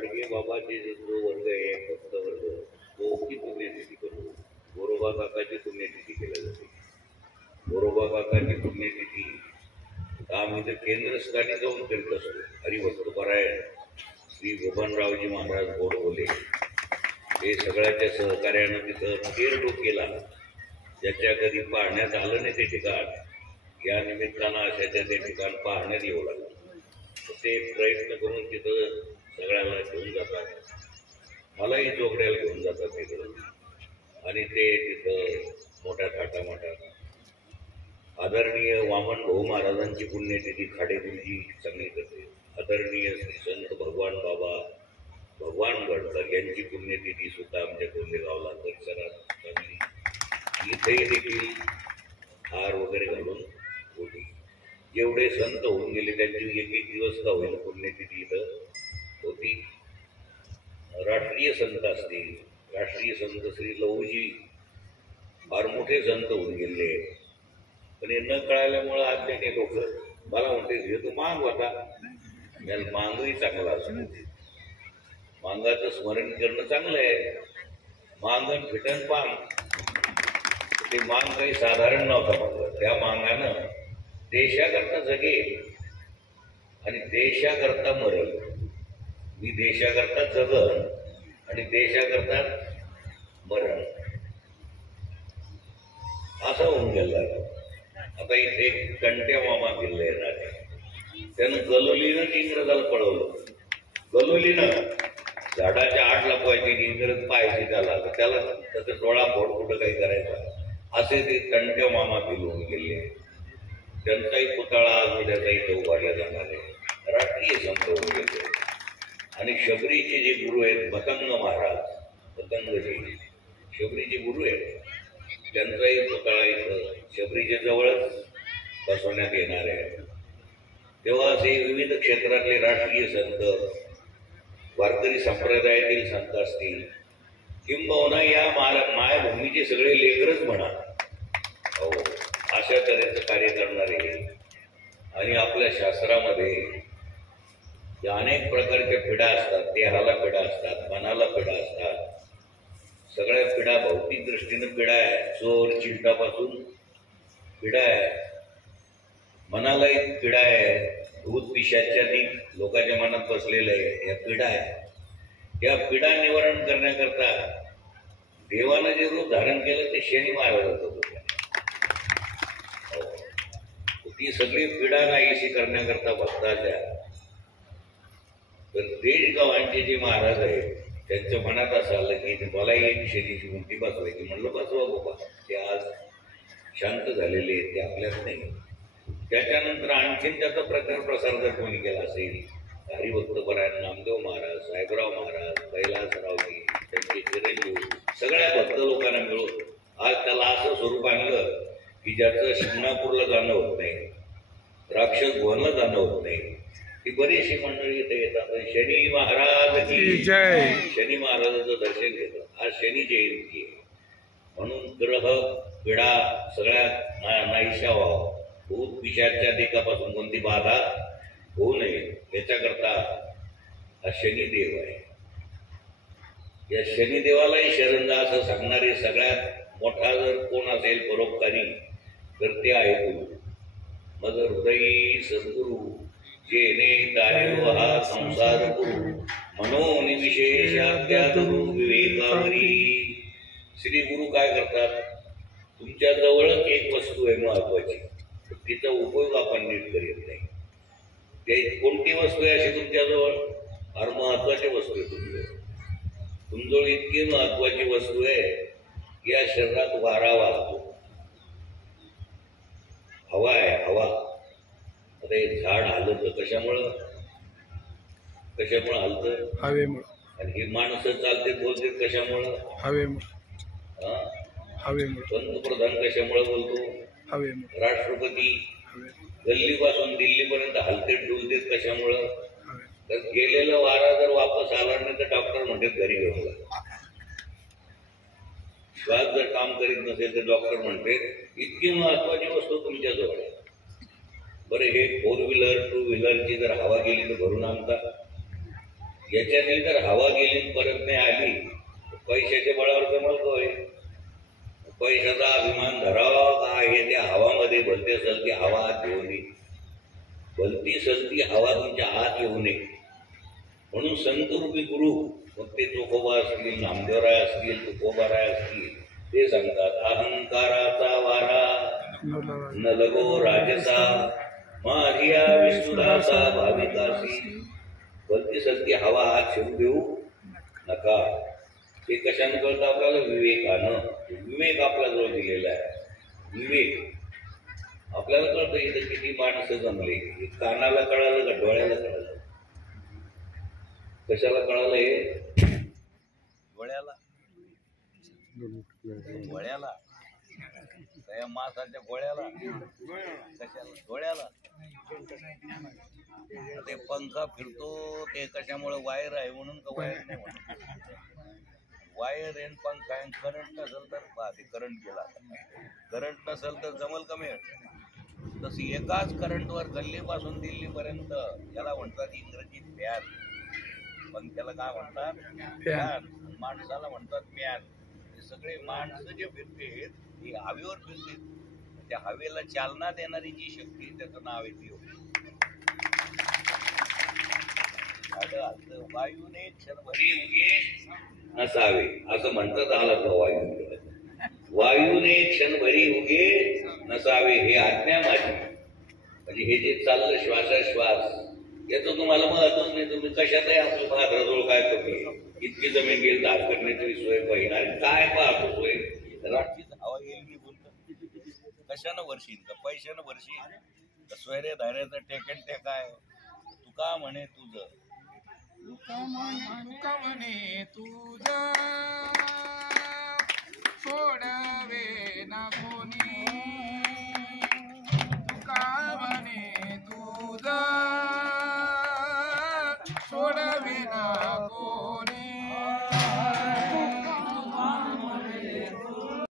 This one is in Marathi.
गाडगे बाबाचे जो वर्ग आहे भक्त वर्ग तो की पुण्यतिथी करू. गोरोबा काकाची पुण्यतिथी केल्या जाते. गोरोबा काकाची पुण्यतिथी आम्ही तर केंद्रस्थानी जाऊन करीत असतो. हरिभक्तपरायण श्री बबनरावजी महाराज गोडबोले हे सगळ्याच्या सहकार्यानं तिथं तेर केला. ज्याच्या कधी पाहण्यात आलं नाही ते ठिकाण या निमित्तानं अशाच्या ते ठिकाण पाहण्यात येऊ लागलं. ते प्रयत्न करून तिथं सगळ्याला घेऊन जातात. मलाही जोगड्याला घेऊन जातात तिकडं आणि ते तिथं मोठ्या थाटामाटात आदरणीय वामन भाऊ महाराजांची पुण्यतिथी खाडेगुरुजी चांगली करते. आदरणीय श्री संत भगवान बाबा भगवान गडकर यांची पुण्यतिथी सुद्धा आमच्या गोंदेगावला परिसरात चांगली. इथेही देखील हार वगैरे घालून होती. जेवढे संत होऊन गेले त्यांची एक एक दिवस का होईल पुण्यतिथी इथं होती. राष्ट्रीय संत असतील, राष्ट्रीय संत श्री लहूजी फार मोठे संत होऊन गेले. पण हे न कळाल्यामुळं आज त्याने लोक मला म्हणते हे तू मांग होता. मांगही चांगला असतो. मांगाचं स्मरण करणं चांगलं आहे. मांगण फिटन पांग ते मांग काही साधारण नव्हता. मांग त्या मांगानं देशाकरता जगेल आणि देशाकरता मरल. मी देशाकरता जगल आणि देशाकरता मरण असं होऊन गेला. आता इथे कंट्या मामा किल्ला येणार आहे. त्यानं गलोलीनं इंग्रजाला पळवलं. गलोलीनं झाडाच्या आड लपवायची इंग्रज पाहायची त्याला त्याचा डोळा फोड कुठं काही करायचा असे ते कंट्या मामा फिरवून गेले. त्यांचाही पुतळा आज उद्याचा इथं उभारला जाणार आहे. राष्ट्रीय संत होऊन गेले. आणि शबरीचे जे गुरु आहेत पतंग महाराज पतंगजी शबरीचे गुरु आहेत त्यांचाही पुतळा इथं शबरीच्या जवळच बसवण्यात येणार आहे. तेव्हा असे विविध क्षेत्रातले राष्ट्रीय संत वारकरी संप्रदायातील संत असतील किंबहुना या मायभूमीचे सगळे लेकरच म्हणा हो अशा तऱ्हेचं कार्य करणारे. आणि आपल्या शास्त्रामध्ये या अनेक प्रकारच्या पिढा असतात. देहाला पिढा असतात, मनाला पिढा असतात. सगळ्या पिढा भौतिक दृष्टीनं पिढा आहे. चोर चिंतापासून पिढा आहे. मनाला एक पिढा आहे. भूत पिशाच्यानी लोकांच्या मनात बसलेलं आहे. या पिढा आहे. या पिढा निवारण करण्याकरता देवानं जे रूप धारण केलं ते शनी महाराज होतं. ती सगळी पिढा नाहीशी करण्याकरता भक्ताच्या तर देशगावांचे जे महाराज आहेत त्यांच्या मनात असं आलं की मलाही एक शनीची मूर्ती बसवायची. म्हणलं बसवा बाबा. ते आज शांत झालेले आहेत. ते आपल्यात नाही. त्याच्यानंतर आणखीन त्याचा प्रसार जर कोणी केला असेल हरिभक्तपरायण नामदेव महाराज, साहेबराव महाराज, कैलासरावजी त्यांचे चिरंजीव सगळ्या भक्त लोकांना मिळून आज त्याला असं स्वरूप आणलं की ज्याचं शिंगणापूरला जाणं होत नाही, राक्षस भवनला जाणं होत नाही. ती बरीचशी मंडळी इथे येतात. शनी महाराज की जय. शनी महाराजाचं दर्शन घेतात. आज शनी जयंती आहे म्हणून ग्रह पिढा सगळ्यात नाहीशा व्हावं. भूत पिशाच्या देखापासून कोणती बाधा होऊ नये याच्याकरता हा शनिदेव आहे. या शनिदेवालाही शरण जा असं सांगणारे सगळ्यात मोठा जर कोण असेल परोपकारी तर ते आहे गुरु. मग हृदयी सद्गुरु जेने तारेव हा संसार गुरु म्हणून विशेष आज्ञातुरु विवेकावरी. श्री गुरु काय करतात? तुमच्या जवळच एक वस्तू आहे महत्वाची, तिचा उपयोग आपण नीट करीत नाही. ते कोणती वस्तू आहे अशी तुमच्याजवळ? फार महत्वाची वस्तू आहे तुमच्याजवळ. तुमच्याजवळ इतकी महत्वाची वस्तू आहे की या शरीरात वारा वाहतो, हवा आहे, हवा. आता हे झाड हलतं कशामुळं? हलतं? हवेमुळं. आणि ही माणसं चालते बोलते कशामुळं? हवेमुळं. हवेमुळं. पंतप्रधान कशामुळे बोलतो? हवेमुळं. राष्ट्रपती गल्लीपासून दिल्लीपर्यंत हलते डुलतेच कशामुळं? तर गेलेला वारा जर वापस आला नाही तर डॉक्टर म्हणतात घरी घेऊन जा. श्वास जर काम करीत नसेल तर डॉक्टर म्हणते इतकी महत्वाची वस्तू तुमच्याजवळ आहे. बरं हे 4 व्हीलर 2 व्हीलरची जर हवा गेली तर भरून आणता? याच्यातली तर हवा गेली परत नाही आली, पैशाच्या बळावर जमवतोय. पैशाचा अभिमान धरावा का हे त्या हवामध्ये भलते सलती हवा आत येऊ नये, भलती सलती हवा तुमच्या आत येऊ नये. म्हणून संत रूपी गुरु, मग ते चोखोबा असतील, नामदेवराय असतील, तुकोबाराय असतील, ते सांगतात अहंकाराचा वारा न लगो राजसा, माझिया विष्णुदासा भाविकासी. भलती सलती हवा आत शिरू देऊ नका. ते कशानं कळतं आपल्याला? विवेकानं. विवेक आपल्या जवळ दिलेला आहे. विवेक आपल्याला कळतं इथं किती माणसं जमले. कानाला कळालं का डोळ्याला कळालं? कशाला कळालं? हे डोळ्याला, डोळ्याला, त्या मासाच्या गोळ्याला. कशाला? डोळ्याला. ते पंखा फिरतो ते कशामुळे? वायर आहे म्हणून का? वायर नाही म्हणून. वायर एन पंखा आहे. करंट नसेल तर ते करंट गेला. करंट नसेल तर जमल का मिळेल? तसं एकाच करंटवर गल्लीपासून दिल्लीपर्यंत, याला म्हणतात इंग्रजीत फॅन. पंख्याला काय म्हणतात? फॅन. माणसाला म्हणतात मॅन. हे सगळे माणसं जे फिरते ती हवेवर फिरते. त्या हवेला चालना देणारी जी शक्ती, त्याचं नाव आहे ती. वायूने क्षणभरी उगे नसावे असं म्हणतात आलं का? वायू, वायूने क्षणभरी उगे नसावे हे आज्ञा माझी. म्हणजे हे जे चाललं श्वासोश्वास, याचं तुम्हाला महत्वच नाही. तुम्ही कशातही आपलं भाद्रजोळ काय कमी, इतकी जमीन गेली तर करण्याची सोय पाहिजे. काय पाहतो सोय? रात्रीच हवा येईल की बोलत कशानं वर्षील? का पैशानं वर्षील? का सोयरे धाऱ्याचं टेकन ते काय? तुका म्हणे तुझं, तुका म्हणे तुझं